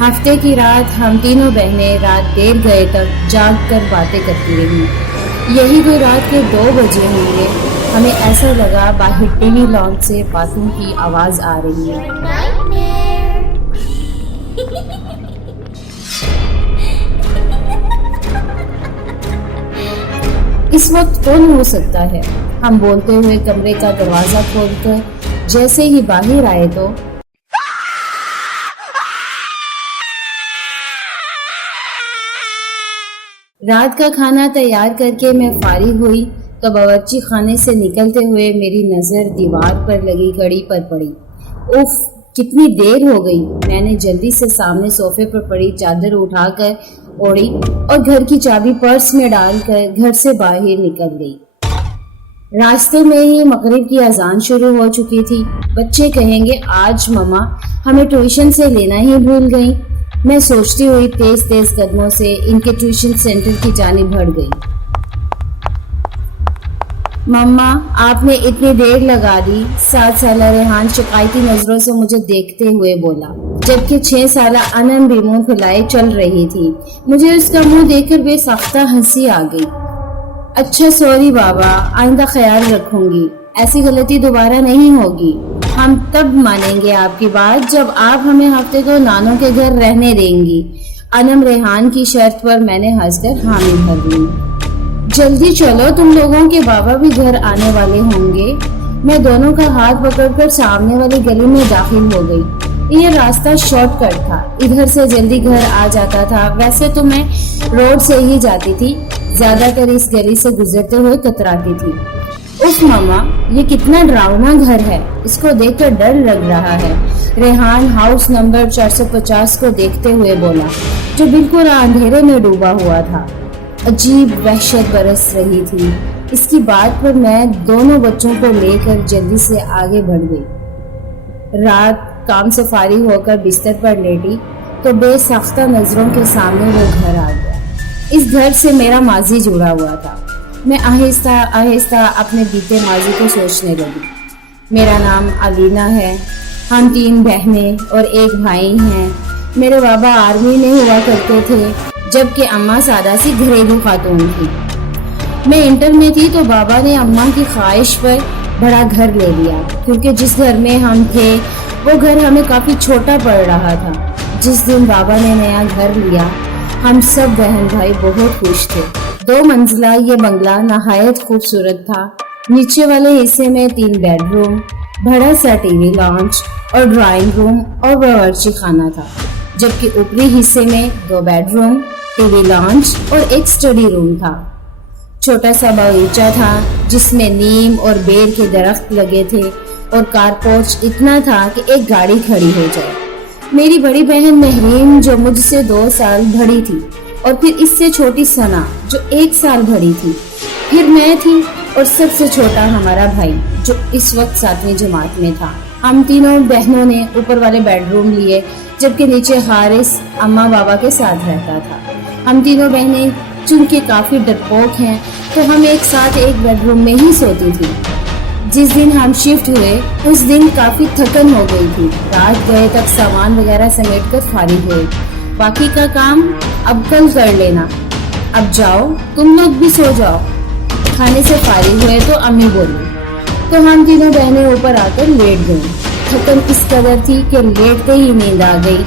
ہفتے کی رات ہم تینوں بہنیں رات دیر گئے تک جاگ کر باتیں کرتی رہیں۔ یہی کوئی رات کے 2 بجے ہوں گے، ہمیں ایسا لگا باہر ٹی وی لانچ سے باتوں کی آواز آ رہی ہے۔ اس وقت کون ہو سکتا ہے؟ ہم بولتے ہوئے کمرے کا دروازہ کھول کر جیسے ہی باہر آئے تو رات کا کھانا تیار کر کے میں فارغ ہوئی تو باورچی خانے سے نکلتے ہوئے میری نظر دیوار پر لگی گھڑی پر پڑی۔ اف، کتنی دیر ہو گئی! میں نے جلدی سے سامنے صوفے پر پڑی چادر اٹھا کر اوڑھی اور گھر کی چابی پرس میں ڈال کر گھر سے باہر نکل گئی۔ راستے میں ہی مغرب کی اذان شروع ہو چکی تھی۔ بچے کہیں گے آج مما ہمیں ٹیوشن سے لینا ہی بھول گئی۔ میں سوچتی ہوئی تیز تیز قدموں سے ان کے ٹیوشن سینٹر کی جانب بڑھ گئی۔ مما آپ نے اتنی دیر لگا دی، 7 سالہ ریحان شکایتی نظروں سے مجھے دیکھتے ہوئے بولا، جبکہ 6 سالہ انم بھی منہ پھلائے چل رہی تھی۔ مجھے اس کا منہ دیکھ کر بے ساختہ ہنسی آ گئی۔ اچھا سوری بابا، آئندہ خیال رکھوں گی، ایسی غلطی دوبارہ نہیں ہوگی۔ ہم تب مانیں گے آپ کی بات جب آپ ہمیں ہفتے کو نانوں کے گھر رہنے دیں گی۔ انم ریحان کی شرط پر میں نے ہنس کر حامی بھر لی۔ جلدی چلو، تم لوگوں کے بابا بھی گھر آنے والے ہوں گے۔ میں دونوں کا ہاتھ پکڑ کر سامنے والی گلی میں داخل ہو گئی۔ یہ راستہ شارٹ کٹ تھا، ادھر سے جلدی گھر آ جاتا تھا۔ ویسے تو میں روڈ سے ہی جاتی تھی، زیادہ تر اس گلی سے گزرتے ہوئے کتراتی تھی۔ اف ماما، یہ کتنا ڈراؤنا گھر ہے، اس کو دیکھ کر ڈر لگ رہا ہے۔ ریحان ہاؤس نمبر 450 کو دیکھتے ہوئے بولا، جو بالکل اندھیرے میں ڈوبا ہوا تھا۔ عجیب وحشت برس رہی تھی۔ اس کی بات پر میں دونوں بچوں کو لے کر جلدی سے آگے بڑھ گئی۔ رات کام سے فارغ ہو کر بستر پر لیٹی تو بے ساختہ نظروں کے سامنے وہ گھر آ گیا۔ اس گھر سے میرا ماضی جڑا ہوا تھا۔ میں آہستہ آہستہ اپنے بیتے ماضی کو سوچنے لگی۔ میرا نام علینا ہے، ہم 3 بہنیں اور 1 بھائی ہیں۔ میرے بابا آرمی میں ہوا کرتے تھے، جبکہ اماں سادہ سی گھریلو خاتون تھی۔ میں انٹر میں تھی تو بابا نے اماں کی خواہش پر بڑا گھر لے لیا، کیونکہ جس گھر میں ہم تھے وہ گھر ہمیں کافی چھوٹا پڑ رہا تھا۔ جس دن بابا نے نیا گھر لیا ہم سب بہن بھائی بہت خوش تھے۔ 2 منزلہ یہ بنگلہ نہایت خوبصورت تھا۔ نیچے والے حصے میں 3 بیڈ روم، بڑا سا ٹی وی لانچ اور ڈرائنگ روم اور باورچی خانہ تھا، جبکہ اوپری حصے میں 2 bed room, T we launch اور ایک اسٹڈی روم تھا۔ چھوٹا سا باغیچہ تھا جس میں نیم اور بیر کے درخت لگے تھے اور کارپورچ اتنا تھا کہ ایک گاڑی کھڑی ہو جائے۔ میری بڑی بہن مہرین جو مجھ سے 2 سال بڑی تھی، اور پھر اس سے چھوٹی ثنا جو 1 سال بڑی تھی، پھر میں تھی اور سب سے چھوٹا ہمارا بھائی جو اس وقت 7ویں جماعت میں تھا۔ ہم تینوں بہنوں نے اوپر والے بیڈ روم لیے، جبکہ نیچے حارث اماں بابا کے ساتھ رہتا تھا۔ ہم تینوں بہنیں چونکہ کافی ڈرپوک ہیں تو ہم ایک ساتھ ایک بیڈ روم میں ہی سوتی تھی۔ جس دن ہم شفٹ ہوئے اس دن کافی تھکن ہو گئی تھی۔ رات گئے تک سامان وغیرہ سمیٹ کر فارغ ہوئے۔ باقی کا کام اب کل کر لینا، اب جاؤ تم لوگ بھی سو جاؤ۔ کھانے سے فارغ ہوئے تو امی بولی تو ہم تینوں بہنیں اوپر آ کر لیٹ گئیں۔ تھکن اس قدر تھی کہ لیٹتے ہی نیند آ گئی۔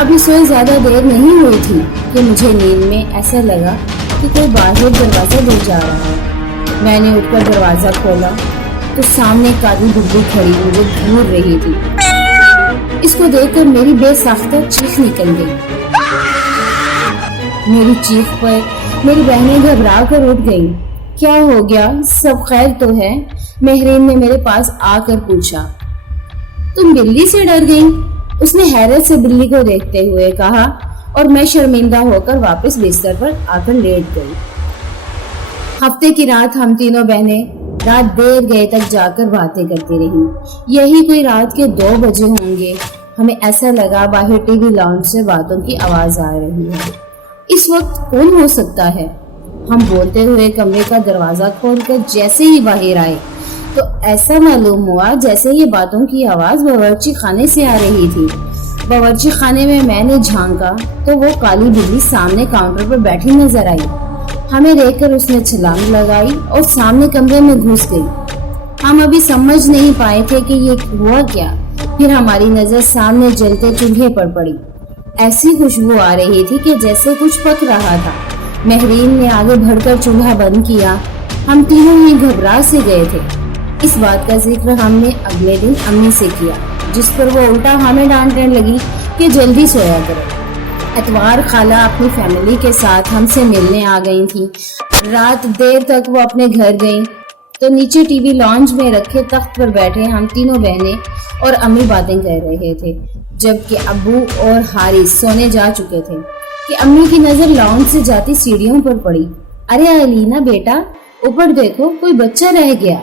ابھی سوئے زیادہ دیر نہیں ہوئی تھی کہ مجھے نیند میں ایسا لگا کہ کوئی باہر دروازہ دے جا رہا ہے۔ میں نے اٹھ کر دروازہ کھولا تو سامنے کالی بلی کھڑی مجھے گھور رہی تھی۔ اس کو دیکھ کر میری بے ساختہ چیخ نکل گئی۔ میری چیخ پر میری بہنیں گھبرا کر اٹھ گئیں۔ کیا ہو گیا؟ سب خیر تو ہے؟ مہرین نے میرے پاس آ کر پوچھا۔ تم بلی سے ڈر گئی؟ اس نے حیرت سے بلی کو دیکھتے ہوئے کہا، اور میں شرمندہ ہو کر واپس بستر پر آ کر لیٹ گئی۔ ہفتے کی رات ہم تینوں بہنیں رات دیر گئے تک جا کر باتیں کرتی رہیں۔ یہی کوئی رات کے 2 بجے ہوں گے، ہمیں ایسا لگا باہر ٹی وی لانچ سے باتوں کی آواز آ رہی ہے۔ اس وقت کون ہو سکتا ہے؟ ہم بولتے ہوئے کمرے کا دروازہ کھول کر جیسے ہی باہر آئے تو ایسا معلوم ہوا جیسے یہ باتوں کی آواز باورچی خانے سے آ رہی تھی۔ باورچی خانے میں نے جھانکا تو وہ کالی بلی سامنے کاؤنٹر پر بیٹھی نظر آئی۔ ہمیں دیکھ کر اس نے چھلانگ لگائی اور سامنے کمرے میں گھس گئی۔ ہم ابھی سمجھ نہیں پائے تھے کہ یہ ہوا کیا۔ پھر ہماری نظر سامنے جلتے چولہے پر پڑی۔ ایسی خوشبو آ رہی تھی کہ جیسے کچھ پک رہا تھا۔ مہرین نے آگے بڑھ کر چولہا بند کیا۔ ہم تینوں ہی گھبرا سے گئے تھے۔ اس بات کا ذکر ہم نے اگلے دن امی سے کیا، جس پر وہ الٹا ہمیں ڈانٹنے لگی کہ جلدی سویا کرو۔ اتوار خالہ اپنی فیملی کے ساتھ ہم سے ملنے آ گئی تھی۔ رات دیر تک وہ اپنے گھر گئیں تو نیچے ٹی وی لانچ میں رکھے تخت پر بیٹھے ہم تینوں بہنیں اور امی باتیں کر رہے تھے، جبکہ ابو اور حارث سونے جا چکے تھے کہ امی کی نظر لانچ سے جاتی سیڑھیوں پر پڑی۔ ارے علینا بیٹا، اوپر دیکھو، کوئی بچہ رہ گیا۔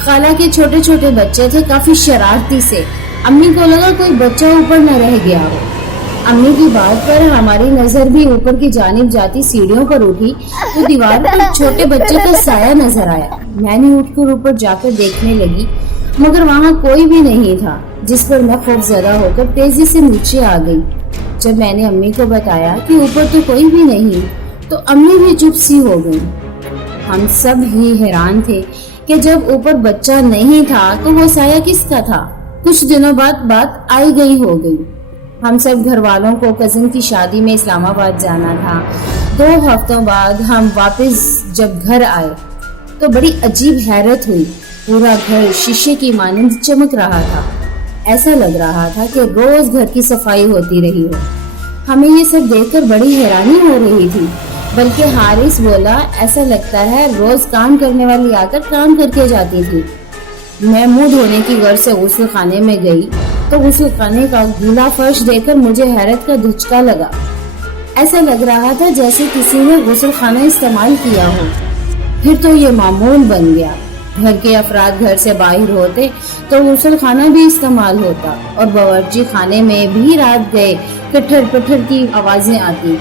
خالہ کے چھوٹے چھوٹے بچے تھے، کافی شرارتی سے۔ امی کو لگا کوئی بچہ اوپر نہ رہ گیا ہو۔ امی کی بات پر ہماری نظر بھی اوپر کی جانب جاتی سیڑھیوں پر اٹھی تو دیوار پر چھوٹے بچے کا سایہ نظر آیا۔ میں نے اٹھ کر اوپر جا کر دیکھنے لگی، مگر وہاں کوئی بھی نہیں تھا، جس پر میں خوف زدہ ہو کر تیزی سے نیچے آ گئی۔ جب میں نے امی کو بتایا کہ اوپر تو کوئی بھی نہیں، تو امی بھی چپ سی ہو گئی۔ ہم سب ہی حیران تھے کہ جب اوپر بچہ نہیں تھا تو وہ سایہ کس کا تھا۔ کچھ دنوں بعد بات آئی گئی ہو گئی۔ ہم سب گھر والوں کو کزن کی شادی میں اسلام آباد جانا تھا۔ 2 ہفتوں بعد ہم واپس جب گھر آئے تو بڑی عجیب حیرت ہوئی۔ پورا گھر شیشے کی مانند چمک رہا تھا۔ ایسا لگ رہا تھا کہ روز گھر کی صفائی ہوتی رہی ہو۔ ہمیں یہ سب دیکھ کر بڑی حیرانی ہو رہی تھی، بلکہ حارث بولا ایسا لگتا ہے روز کام کرنے والی آ کر کام کر کے جاتی تھی۔ میں منہ دھونے کی غرض سے غسل خانے میں گئی تو غسل خانے کا گیلا فرش دیکھ کر مجھے حیرت کا دھچکا لگا۔ ایسا لگ رہا تھا جیسے کسی نے غسل خانہ استعمال کیا ہو۔ پھر تو یہ معمول بن گیا، گھر کے افراد گھر سے باہر ہوتے تو غسل خانہ بھی استعمال ہوتا، اور باورچی خانے میں بھی رات گئے کٹھر پٹھر کی آوازیں آتی۔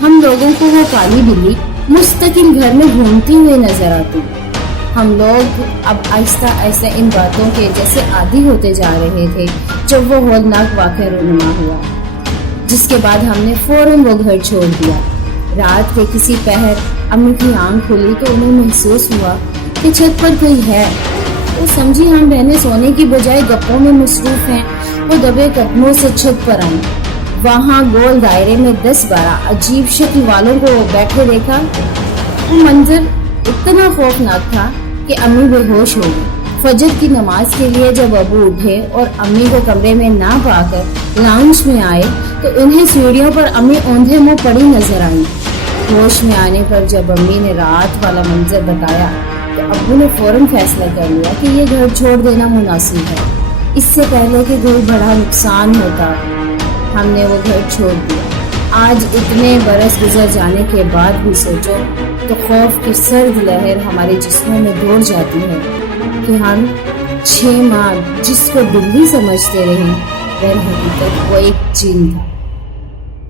ہم لوگوں کو وہ کالی بلی مستقل گھر میں گھومتی ہوئی نظر آتی۔ ہم لوگ اب آہستہ آہستہ ان باتوں کے جیسے عادی ہوتے جا رہے تھے جب وہ ہولناک واقعہ رونما ہوا، جس کے بعد ہم نے فوراً وہ گھر چھوڑ دیا۔ رات کے کسی پہر امی کی آنکھ کھلی تو انہیں محسوس ہوا کہ چھت پر کوئی ہے۔ وہ سمجھی ہم بہنیں سونے کی بجائے گپوں میں مصروف ہیں۔ وہ دبے قدموں سے چھت پر آئیں۔ وہاں گول دائرے میں 10-12 عجیب شکل والوں کو بیٹھے دیکھا۔ وہ منظر اتنا خوفناک تھا کہ امی بے ہوش ہو گئی۔ فجر کی نماز کے لیے جب ابو اٹھے اور امی کو کمرے میں نہ پا کر لاؤنج میں آئے تو انہیں سیڑھیوں پر امی اوندھے منہ پڑی نظر آئی۔ ہوش میں آنے پر جب امی نے رات والا منظر بتایا تو ابو نے فوراً فیصلہ کر لیا کہ یہ گھر چھوڑ دینا مناسب ہے، اس سے پہلے کہ کوئی بڑا نقصان ہوتا۔ ہم نے وہ گھر چھوڑ دیا۔ آج اتنے برس گزر جانے کے بعد بھی سوچو تو خوف کی سرد لہر ہمارے جسموں میں دوڑ جاتی ہے کہ ہم 6 ماہ جس کو بلی سمجھتے رہے، در حقیقت وہ ایک جن تھا۔